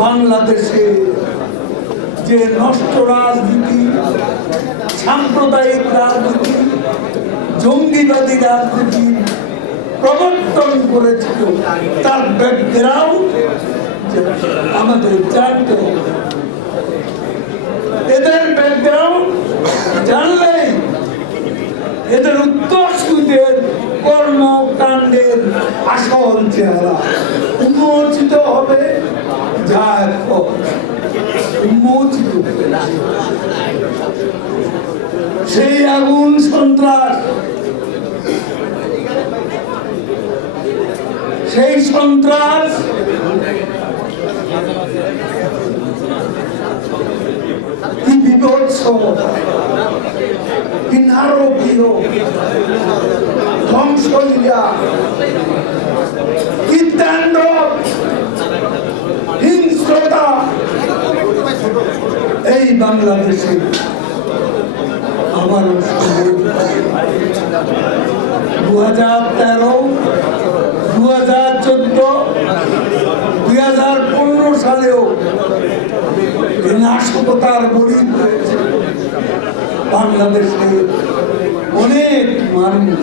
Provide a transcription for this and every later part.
বাংলাদেশে যে নষ্ট রাজনীতি, সাম্প্রদায়িক রাজনীতি, জঙ্গিবাদী রাজনীতি প্রবর্তন করেছিল, তার ব্যাকগ্রাউন্ড আমাদের জানতে এদের ব্যাকগ্রাউন্ড জানলেই এদের উত্তরসূরিদের কর্মকাণ্ডের আসল চেহারা, উন্মোচিত হবে যা এখন উন্মোচিত সেই আগুন সন্ত্রাস। সেই সন্ত্রাস। কি বিভৎস। কি নারকীয়। ধ্বংসলীলা কি তাণ্ডব হিংস্রতা এই বাংলাদেশে আবার দু হাজার তেরো দু হাজার চোদ্দ দুই হাজার পনেরো সালেও নাশকতার বলি বাংলাদেশে অনেক মানুষ,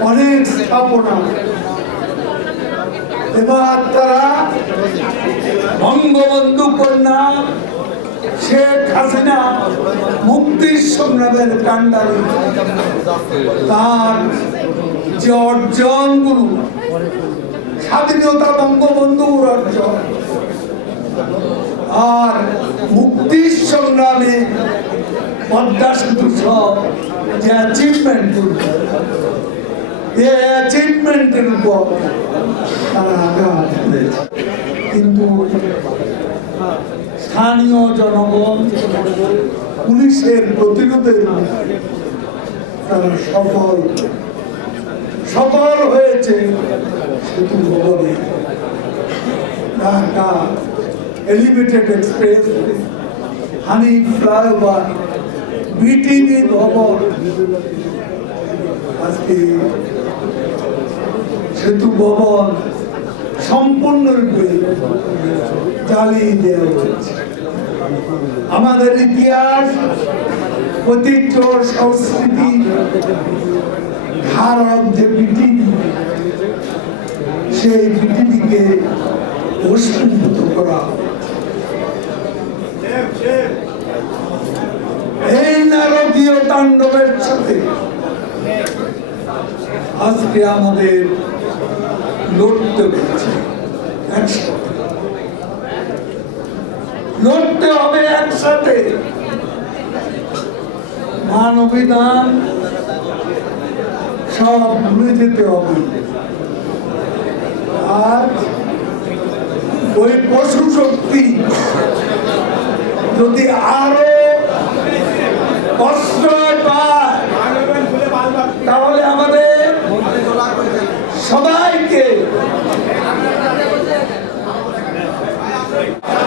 অনেক স্থাপনা। এবার তারা বঙ্গবন্ধু কন্যা শেখ হাসিনা মুক্তির সংগ্রামের কাণ্ডারি। তার যে অর্জনগুলো, স্বাধীনতা বঙ্গবন্ধুর অর্জন, আর মুক্তির সংগ্রামে পদ্মা সেতু সব যে অ্যাচিভমেন্ট এই অ্যাচিভমেন্টের উপর তারা আঘাত কিন্তু স্থানীয় জনগণ পুলিশের প্রতিরোধের তারা সফল। সফল হয়েছে সেতু ভবনে ঢাকা এলিভেটেড এক্সপ্রেস হানি ফ্লাইওভার, বিটিভি ভবন। আজকে সেতু ভবন সম্পূর্ণরূপে জ্বালিয়ে দেওয়া হয়েছে আমাদের ইতিহাস, ঐতিহ্য, সংস্কৃতি, ধারক যে পৃথিবী সেই পৃথিবীকে ভস্মীভূত করা এই নারকীয় তাণ্ডবের সাথে আজকে আমাদের লড়তে লড়তে হবে একসাথে। মানবিধান সব ভুলে যেতে হবে। আর ওই পশু শক্তি যদি আরও like